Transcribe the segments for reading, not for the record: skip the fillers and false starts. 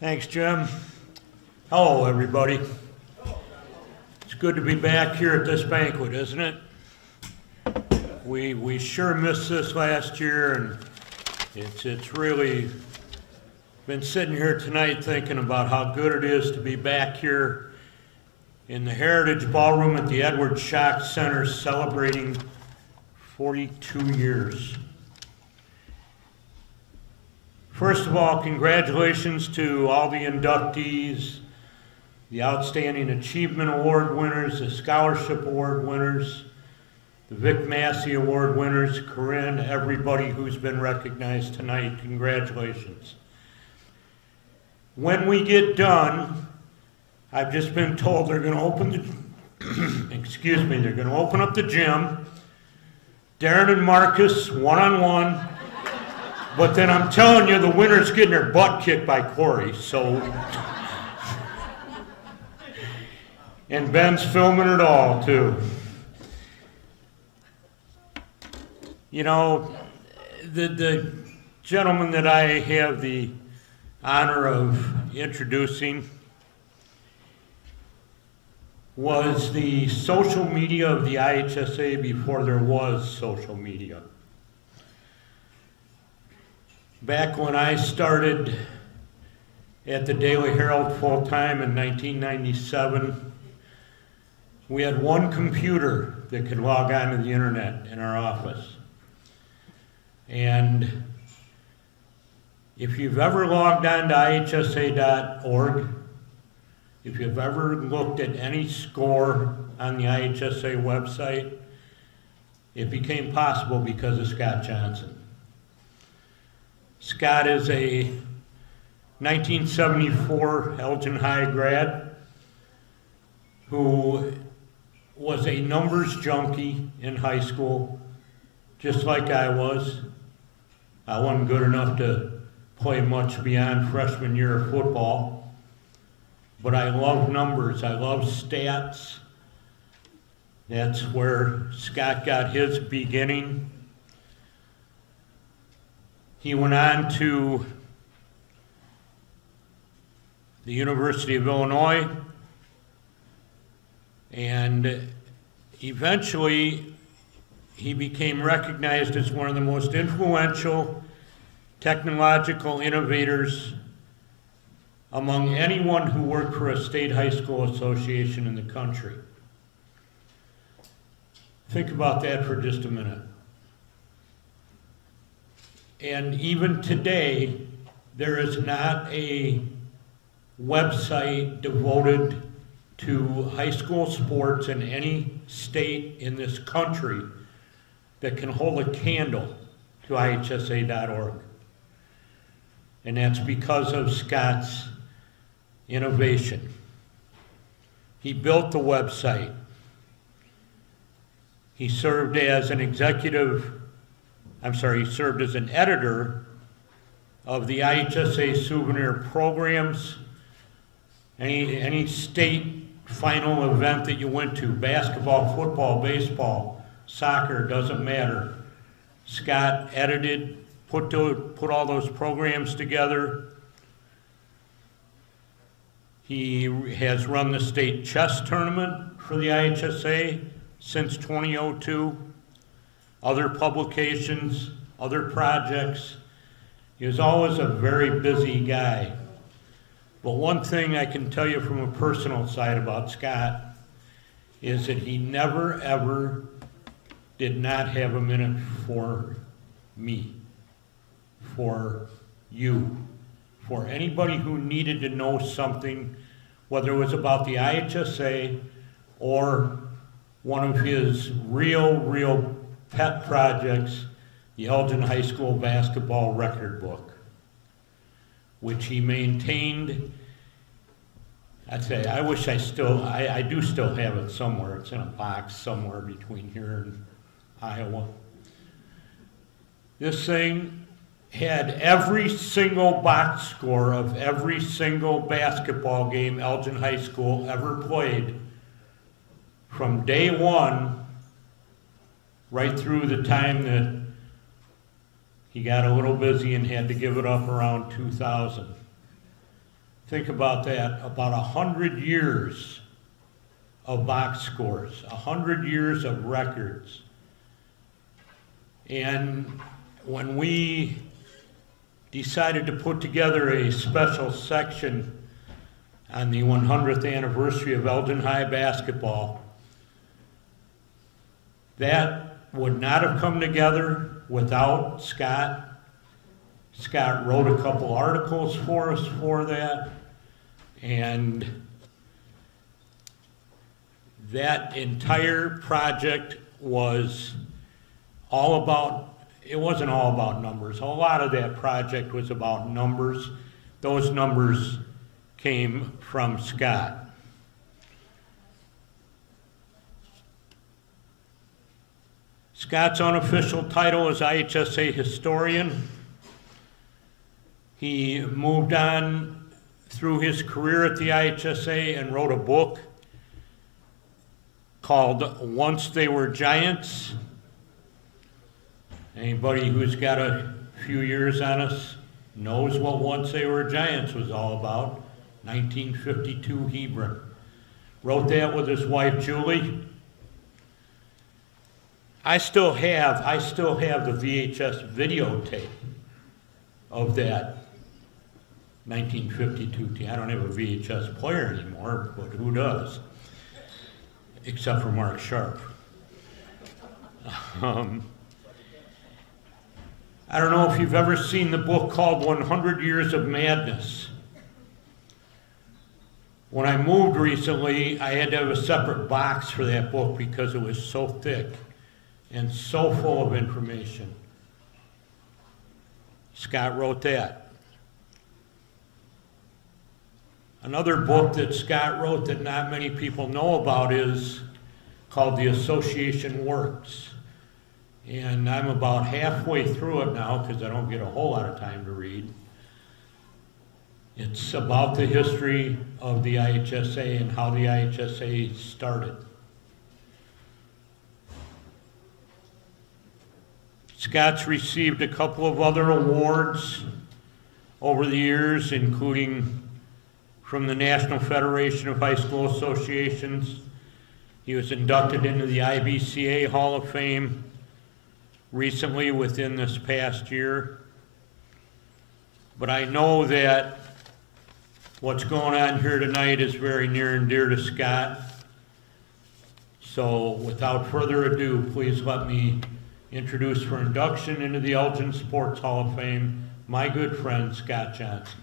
Thanks, Jim. Hello, everybody. It's good to be back here at this banquet, isn't it? We sure missed this last year, and it's really been sitting here tonight thinking about how good it is to be back here in the Heritage Ballroom at the Edward Schock Center celebrating 42 years. First of all, congratulations to all the inductees, the Outstanding Achievement Award winners, the Scholarship Award winners, the Vic Massey Award winners, Corinne, everybody who's been recognized tonight, congratulations. When we get done, I've just been told they're going to open the, excuse me, they're going to open up the gym, Darren and Marcus, one-on-one, but then I'm telling you, the winner's getting her butt kicked by Corey, so. And Ben's filming it all, too. You know, the gentleman that I have the honor of introducing was the social media of the IHSA before there was social media. Back when I started at the Daily Herald full-time in 1997, we had one computer that could log on to the internet in our office. And if you've ever logged on to IHSA.org, if you've ever looked at any score on the IHSA website, it became possible because of Scott Johnson. Scott is a 1974 Elgin High grad who was a numbers junkie in high school, just like I was. I wasn't good enough to play much beyond freshman year of football, but I love numbers, I love stats. That's where Scott got his beginning. He went on to the University of Illinois, and eventually he became recognized as one of the most influential technological innovators among anyone who worked for a state high school association in the country. Think about that for just a minute. And even today, there is not a website devoted to high school sports in any state in this country that can hold a candle to IHSA.org. And that's because of Scott's innovation. He built the website. He served as an he served as an editor of the IHSA souvenir programs. Any state final event that you went to, basketball, football, baseball, soccer, doesn't matter. Scott edited, put all those programs together. He has run the state chess tournament for the IHSA since 2002. Other publications, other projects. He was always a very busy guy. But one thing I can tell you from a personal side about Scott is that he never, ever did not have a minute for me, for you, for anybody who needed to know something, whether it was about the IHSA or one of his real pet projects, the Elgin High School basketball record book, which he maintained. I'd say, I wish I do still have it somewhere. It's in a box somewhere between here and Iowa. This thing had every single box score of every single basketball game Elgin High School ever played from day one right through the time that he got a little busy and had to give it up around 2000. Think about that, about 100 years of box scores, 100 years of records. And when we decided to put together a special section on the 100th anniversary of Elgin High basketball, that would not have come together without Scott. Scott wrote a couple articles for us for that, and that entire project was all about, it wasn't all about numbers. A lot of that project was about numbers. Those numbers came from Scott. Scott's unofficial title is IHSA Historian. He moved on through his career at the IHSA and wrote a book called Once They Were Giants. Anybody who's got a few years on us knows what Once They Were Giants was all about. 1952 Hebron. Wrote that with his wife Julie. I still have the VHS videotape of that 1952 team. I don't have a VHS player anymore, but who does? Except for Mark Sharp. I don't know if you've ever seen the book called 100 Years of Madness. When I moved recently, I had to have a separate box for that book because it was so thick and so full of information. Scott wrote that. Another book that Scott wrote that not many people know about is called The Association Works. And I'm about halfway through it now because I don't get a whole lot of time to read. It's about the history of the IHSA and how the IHSA started. Scott's received a couple of other awards over the years, including from the National Federation of High School Associations. He was inducted into the IBCA Hall of Fame recently within this past year. But I know that what's going on here tonight is very near and dear to Scott. So without further ado, please let me introduce for induction into the Elgin Sports Hall of Fame, my good friend, Scott Johnson.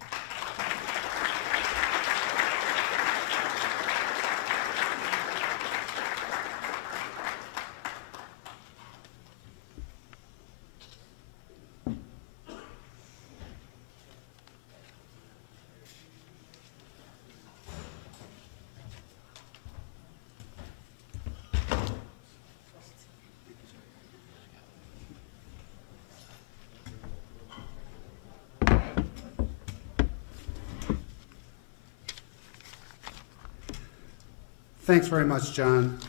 Thanks very much, John.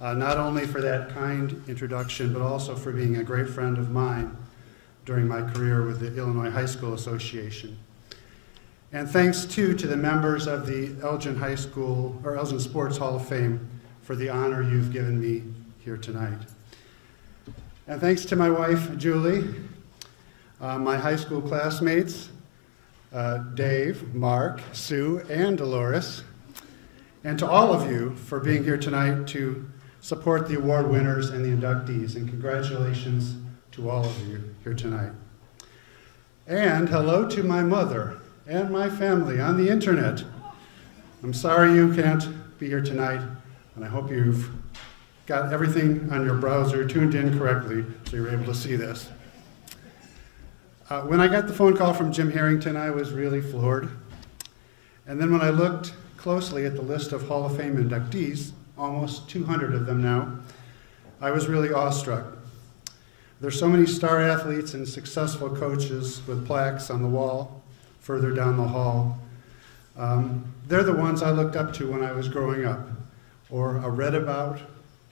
Not only for that kind introduction, but also for being a great friend of mine during my career with the Illinois High School Association. And thanks too to the members of the Elgin High School, or Elgin Sports Hall of Fame, for the honor you've given me here tonight. And thanks to my wife, Julie, my high school classmates, Dave, Mark, Sue, and Dolores, and to all of you for being here tonight to support the award winners and the inductees. And congratulations to all of you here tonight. And hello to my mother and my family on the internet. I'm sorry you can't be here tonight, and I hope you've got everything on your browser tuned in correctly so you're able to see this. When I got the phone call from Jim Harrington, I was really floored. And then when I looked closely at the list of Hall of Fame inductees, almost 200 of them now, I was really awestruck. There's so many star athletes and successful coaches with plaques on the wall further down the hall. They're the ones I looked up to when I was growing up, or read about,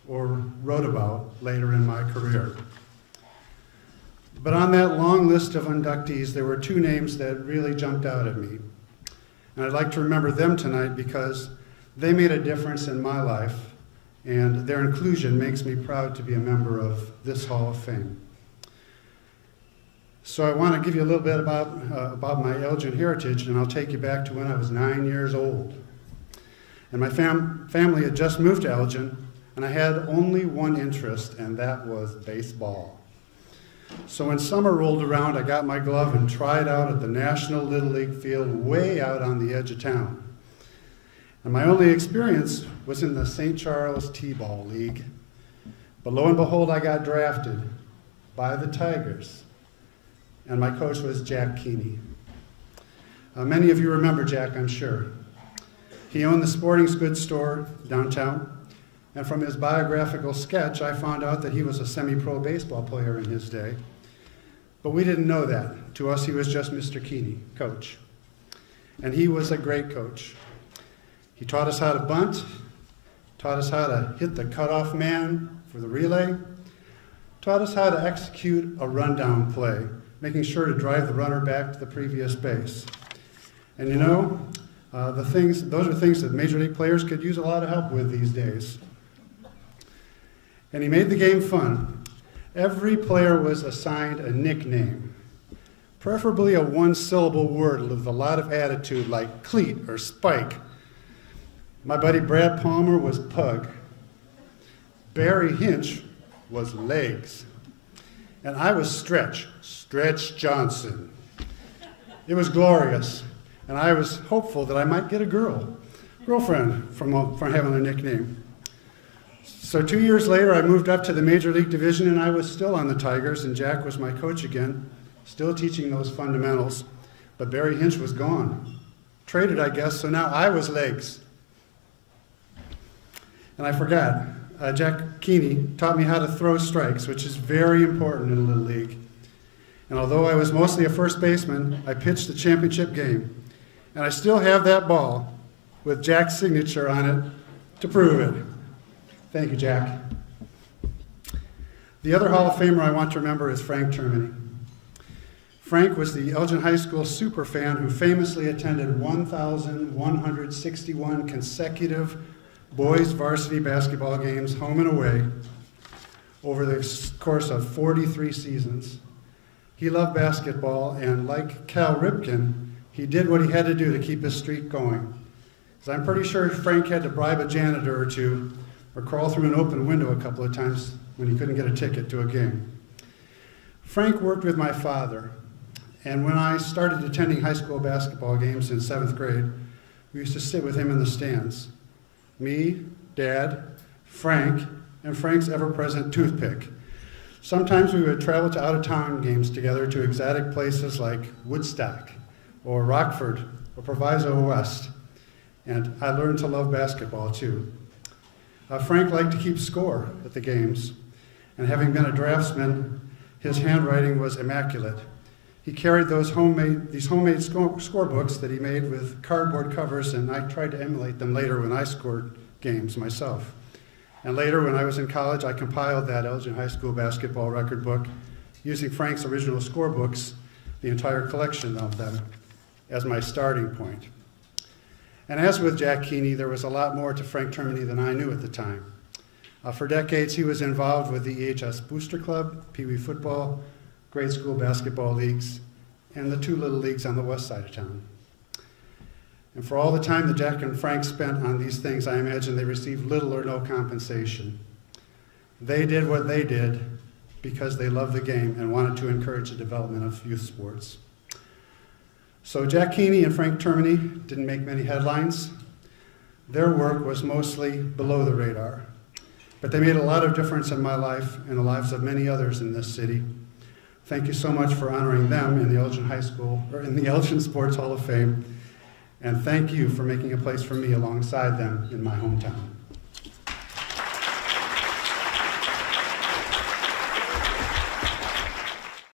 or wrote about later in my career. But on that long list of inductees, there were two names that really jumped out at me. And I'd like to remember them tonight because they made a difference in my life, and their inclusion makes me proud to be a member of this Hall of Fame. So I want to give you a little bit about my Elgin heritage, and I'll take you back to when I was 9 years old. And my family had just moved to Elgin, and I had only one interest, and that was baseball. So when summer rolled around, I got my glove and tried out at the National Little League field way out on the edge of town. And my only experience was in the St. Charles T-Ball League. But lo and behold, I got drafted by the Tigers. And my coach was Jack Keeney. Many of you remember Jack, I'm sure. He owned the sporting goods store downtown, and from his biographical sketch, I found out that he was a semi-pro baseball player in his day. But we didn't know that. To us, he was just Mr. Keeney, coach. And he was a great coach. He taught us how to bunt, taught us how to hit the cutoff man for the relay, taught us how to execute a rundown play, making sure to drive the runner back to the previous base. And you know, those are things that Major League players could use a lot of help with these days. And he made the game fun. Every player was assigned a nickname, preferably a one-syllable word with a lot of attitude like cleat or spike. My buddy Brad Palmer was Pug. Barry Hinch was Legs. And I was Stretch Johnson. It was glorious, and I was hopeful that I might get a girlfriend from having a nickname. So 2 years later, I moved up to the Major League Division, and I was still on the Tigers, and Jack was my coach again, still teaching those fundamentals, but Barry Hinch was gone. Traded, I guess, so now I was Legs. And I forgot, Jack Keeney taught me how to throw strikes, which is very important in a Little League. And although I was mostly a first baseman, I pitched the championship game. And I still have that ball with Jack's signature on it to prove it. Thank you, Jack. The other Hall of Famer I want to remember is Frank Termini. Frank was the Elgin High School superfan who famously attended 1,161 consecutive boys varsity basketball games, home and away, over the course of 43 seasons. He loved basketball, and like Cal Ripken, he did what he had to do to keep his streak going. So I'm pretty sure Frank had to bribe a janitor or two, or crawl through an open window a couple of times when he couldn't get a ticket to a game. Frank worked with my father, and when I started attending high school basketball games in 7th grade, we used to sit with him in the stands. Me, Dad, Frank, and Frank's ever-present toothpick. Sometimes we would travel to out-of-town games together to exotic places like Woodstock, or Rockford, or Proviso West. And I learned to love basketball, too. Frank liked to keep score at the games, and having been a draftsman, his handwriting was immaculate. He carried these homemade scorebooks that he made with cardboard covers, and I tried to emulate them later when I scored games myself. And later, when I was in college, I compiled that Elgin High School basketball record book using Frank's original scorebooks, the entire collection of them, as my starting point. And as with Jack Keeney, there was a lot more to Frank Termini than I knew at the time. For decades, he was involved with the EHS Booster Club, Pee Wee football, grade school basketball leagues, and the 2 little leagues on the west side of town. And for all the time that Jack and Frank spent on these things, I imagine they received little or no compensation. They did what they did because they loved the game and wanted to encourage the development of youth sports. So Jack Keeney and Frank Termini didn't make many headlines. Their work was mostly below the radar, but they made a lot of difference in my life and the lives of many others in this city. Thank you so much for honoring them in the Elgin High School, or in the Elgin Sports Hall of Fame, and thank you for making a place for me alongside them in my hometown.